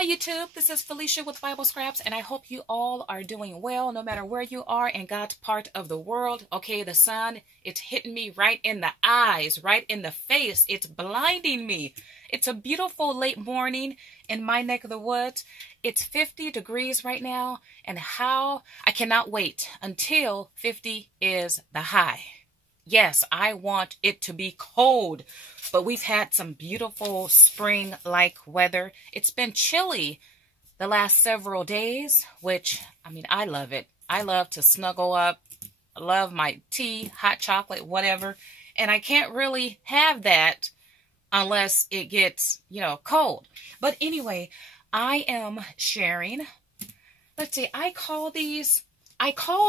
Hi YouTube, this is Felicia with Bible Scraps, and I hope you all are doing well no matter where you are in God's part of the world. Okay, the sun, it's hitting me right in the eyes, right in the face. It's blinding me. It's a beautiful late morning in my neck of the woods. It's 50 degrees right now, and how I cannot wait until 50 is the high. Yes, I want it to be cold, but we've had some beautiful spring-like weather. It's been chilly the last several days, which, I love it. I love to snuggle up. I love my tea, hot chocolate, whatever. And I can't really have that unless it gets, cold. But anyway, I am sharing. Let's see, I call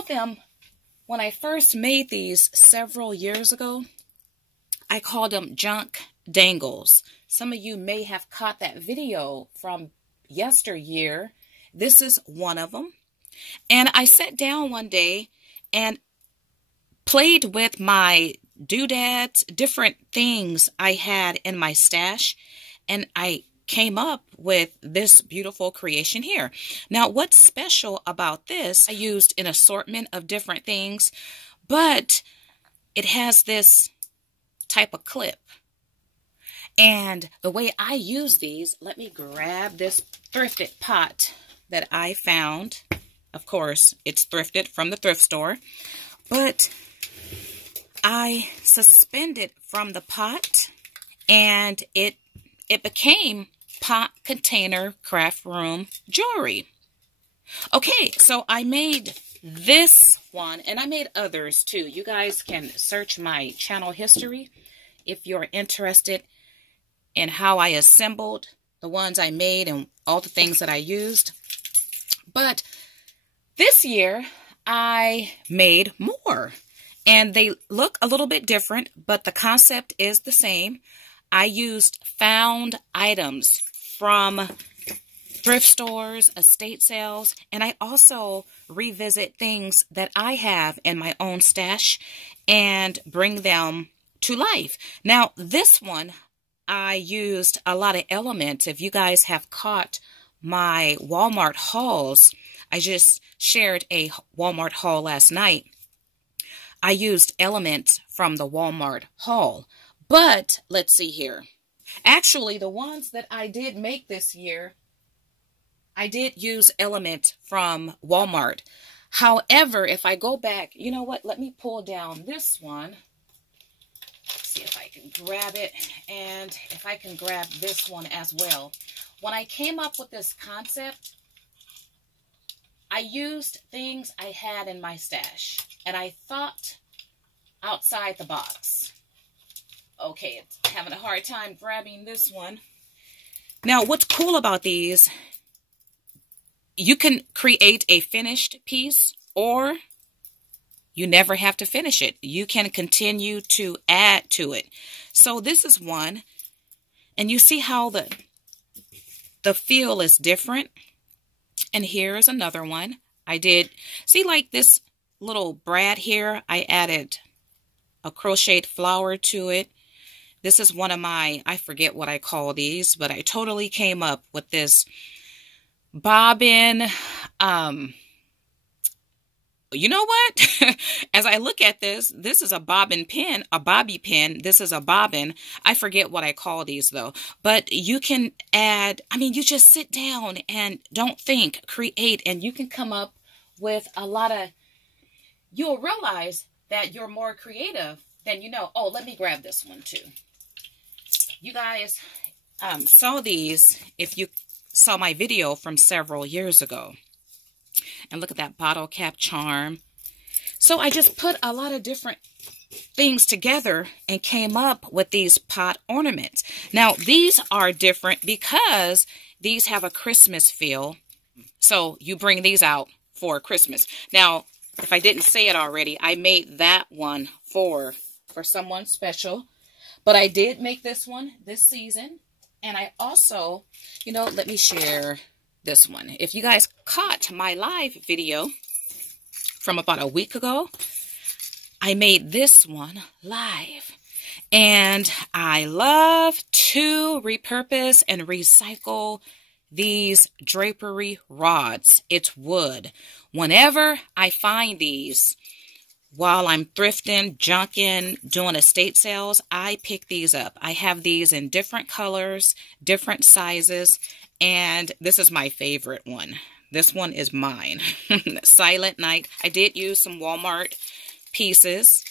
them, when I first made these several years ago, I called them junk dangles. Some of you may have caught that video from yesteryear. This is one of them. And I sat down one day and played with my doodads, different things I had in my stash, and I came up with this beautiful creation here. Now, what's special about this, I used an assortment of different things, but it has this type of clip. And the way I use these, let me grab this thrifted pot that I found. Of course, it's thrifted from the thrift store, but I suspended from the pot and it became pot container craft room jewelry. Okay, so I made this one, and I made others too. You guys can search my channel history if you're interested in how I assembled the ones I made and all the things that I used. But this year I made more, and they look a little bit different, but the concept is the same. I used found items from thrift stores, estate sales, and I also revisit things that I have in my own stash and bring them to life. Now, this one, I used a lot of elements. If you guys have caught my Walmart hauls, I just shared a Walmart haul last night. I used elements from the Walmart haul. But let's see here. Actually, the ones that I did make this year, I did use elements from Walmart. However, if I go back, you know what? Let me pull down this one. See if I can grab it, and if I can grab this one as well. When I came up with this concept, I used things I had in my stash, and I thought outside the box. Okay, it's having a hard time grabbing this one. Now, what's cool about these, you can create a finished piece, or you never have to finish it. You can continue to add to it. So this is one, and you see how the feel is different. And here's another one. I did, see, like this little brad here, I added a crocheted flower to it. This is one of my, I forget what I call these, but I totally came up with this bobbin. You know what? As I look at this, this is a bobbin pin, a bobby pin. This is a bobbin. I forget what I call these though. But you can add, you just sit down and don't think, create, and you can come up with a lot of, you'll realize that you're more creative than you know. Oh, let me grab this one too. You guys saw these if you saw my video from several years ago. And look at that bottle cap charm. So I just put a lot of different things together and came up with these pot ornaments. Now, these are different because these have a Christmas feel. So you bring these out for Christmas. Now, if I didn't say it already, I made that one for someone special. But I did make this one this season. And I also, let me share this one. If you guys caught my live video from about a week ago, I made this one live. And I love to repurpose and recycle these drapery rods. It's wood. Whenever I find these, while I'm thrifting, junking, doing estate sales, I pick these up. I have these in different colors, different sizes, and this is my favorite one. This one is mine. Silent Night. I did use some Walmart pieces,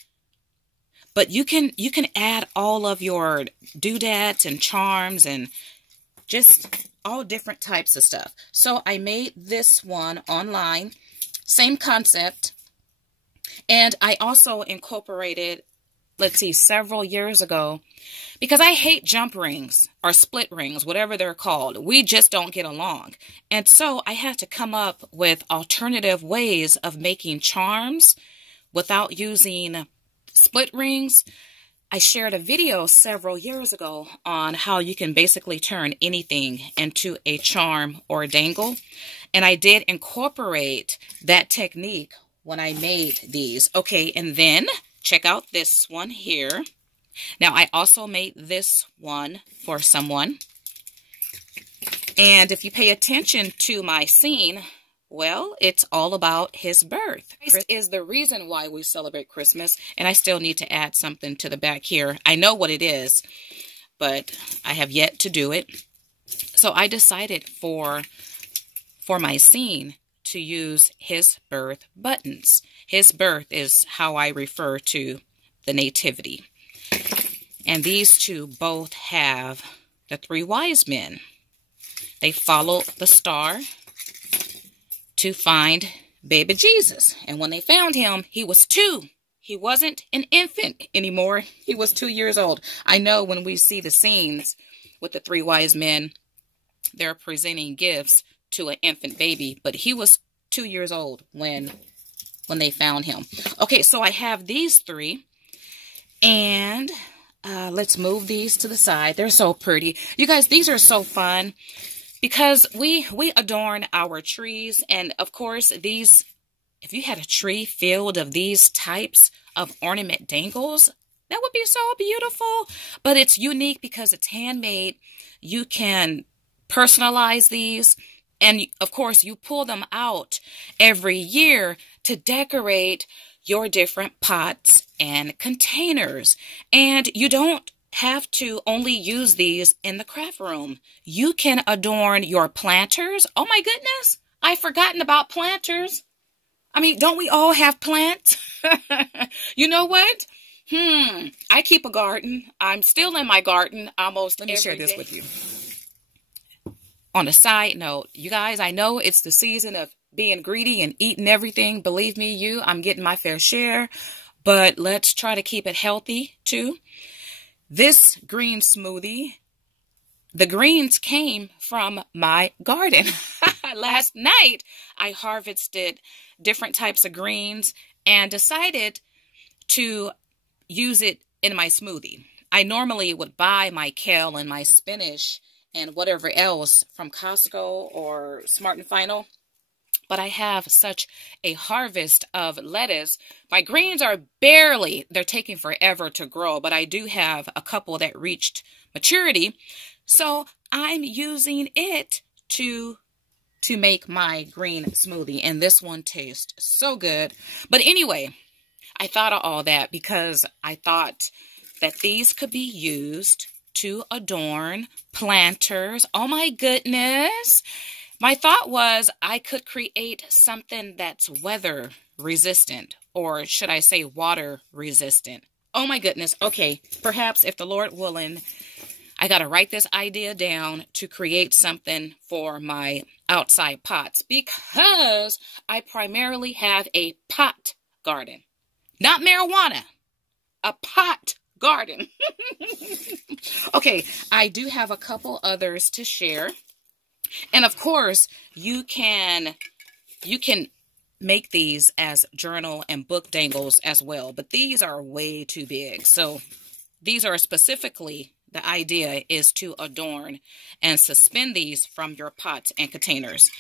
but you can add all of your doodads and charms and just all different types of stuff. So I made this one online, same concept. And I also incorporated, let's see, several years ago, because I hate jump rings or split rings, whatever they're called. We just don't get along. And so I had to come up with alternative ways of making charms without using split rings. I shared a video several years ago on how you can basically turn anything into a charm or a dangle. And I did incorporate that technique when I made these. Okay, and then check out this one here. Now, I also made this one for someone. And if you pay attention to my scene, well, it's all about his birth. Christ is the reason why we celebrate Christmas. And I still need to add something to the back here. I know what it is, but I have yet to do it. So I decided for my scene to use his birth buttons. His birth is how I refer to the nativity. And these two both have the three wise men. They followed the star to find baby Jesus. And when they found him, he was 2. He wasn't an infant anymore. He was 2 years old. I know when we see the scenes with the three wise men, they're presenting gifts to an infant baby, but he was 2 years old when they found him. Okay, so I have these 3, and let's move these to the side. They're so pretty. You guys, these are so fun because we adorn our trees, and of course, these, if you had a tree filled of these types of ornament dangles, that would be so beautiful. But it's unique because it's handmade. You can personalize these. And, of course, you pull them out every year to decorate your different pots and containers. And you don't have to only use these in the craft room. You can adorn your planters. Oh, my goodness. I've forgotten about planters. I mean, don't we all have plants? You know what? I keep a garden. I'm still in my garden almost every day. Let me share this with you. On a side note, you guys, I know it's the season of being greedy and eating everything. Believe me, I'm getting my fair share, but let's try to keep it healthy too. This green smoothie, the greens came from my garden. Last night, I harvested different types of greens and decided to use it in my smoothie. I normally would buy my kale and my spinach and whatever else from Costco or Smart and Final. But I have such a harvest of lettuce. My greens are they're taking forever to grow, but I do have a couple that reached maturity. So I'm using it to make my green smoothie. And this one tastes so good. But anyway, I thought of all that because I thought that these could be used to adorn planters. Oh my goodness. My thought was I could create something that's weather resistant, or should I say water resistant. Oh my goodness. Okay, perhaps if the Lord willing, I got to write this idea down to create something for my outside pots because I primarily have a pot garden. Not marijuana, a pot garden. Okay, I do have a couple others to share. And of course, you can make these as journal and book dangles as well, but these are way too big. So these are specifically, the idea is to adorn and suspend these from your pots and containers.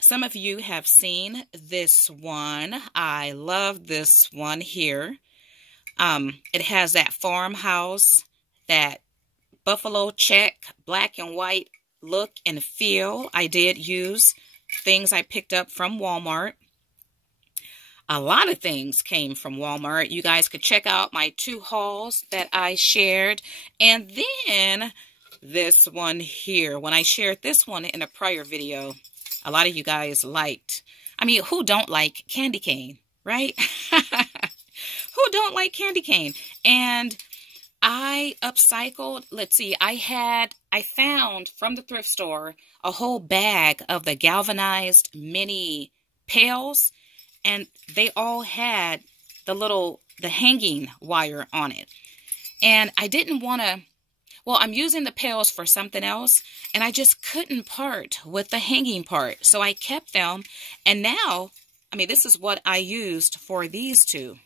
Some of you have seen this one. I love this one here. It has that farmhouse, that buffalo check, black and white look and feel. I did use things I picked up from Walmart. A lot of things came from Walmart. You guys could check out my 2 hauls that I shared. And then this one here. When I shared this one in a prior video, a lot of you guys liked. I mean, who don't like candy cane, right? Who don't like candy cane? And I upcycled, let's see, I found from the thrift store a whole bag of the galvanized mini pails, and they all had the hanging wire on it. And I didn't want to, well, I'm using the pails for something else, and I just couldn't part with the hanging part. So I kept them, and now, I mean, this is what I used for these 2.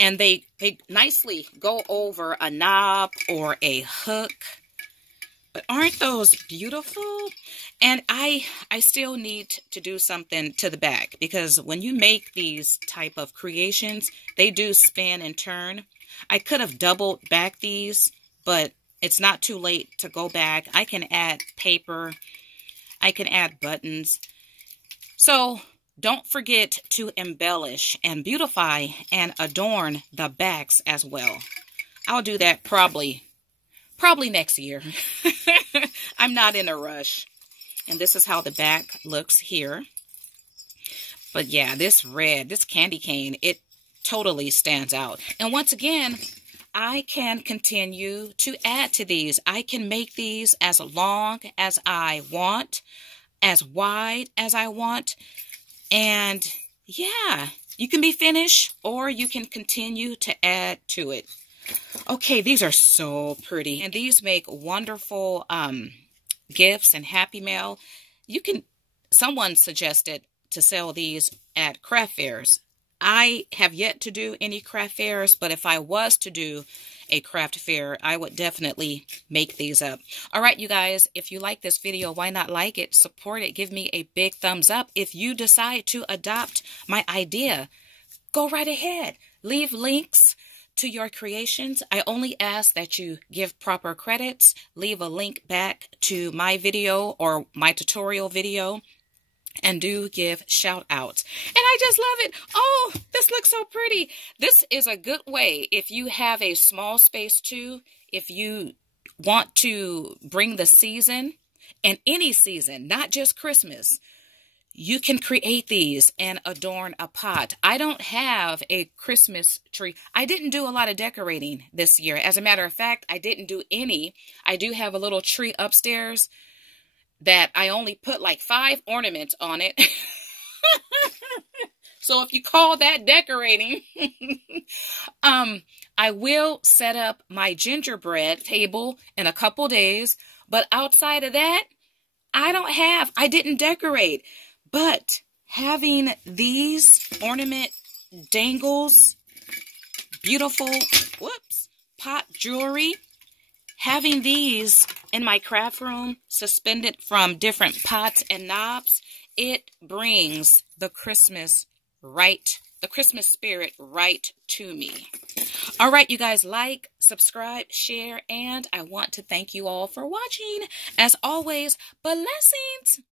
And they nicely go over a knob or a hook. But aren't those beautiful? And I still need to do something to the back, because when you make these type of creations, they do spin and turn. I could have doubled back these, but it's not too late to go back. I can add paper. I can add buttons. So don't forget to embellish and beautify and adorn the backs as well. I'll do that probably next year. I'm not in a rush. And this is how the back looks here. But yeah, this candy cane, it totally stands out. And once again, I can continue to add to these. I can make these as long as I want, as wide as I want. And yeah, you can be finished or you can continue to add to it. Okay, these are so pretty. And these make wonderful gifts and happy mail. Someone suggested to sell these at craft fairs. I have yet to do any craft fairs, but if I was to do a craft fair, I would definitely make these up. All right, you guys, if you like this video, why not like it, support it, give me a big thumbs up. If you decide to adopt my idea, go right ahead. Leave links to your creations. I only ask that you give proper credits. Leave a link back to my video or my tutorial video. And do give shout outs. And I just love it. Oh, this looks so pretty. This is a good way if you have a small space too. If you want to bring the season, and any season, not just Christmas, you can create these and adorn a pot. I don't have a Christmas tree. I didn't do a lot of decorating this year. As a matter of fact, I didn't do any. I do have a little tree upstairs that I only put like 5 ornaments on it. So if you call that decorating, I will set up my gingerbread table in a couple days. But outside of that, I didn't decorate. But having these ornament dangles, beautiful, pot jewelry, having these in my craft room, suspended from different pots and knobs, it brings the Christmas spirit right to me. All right, you guys, like, subscribe, share, and I want to thank you all for watching. As always, blessings.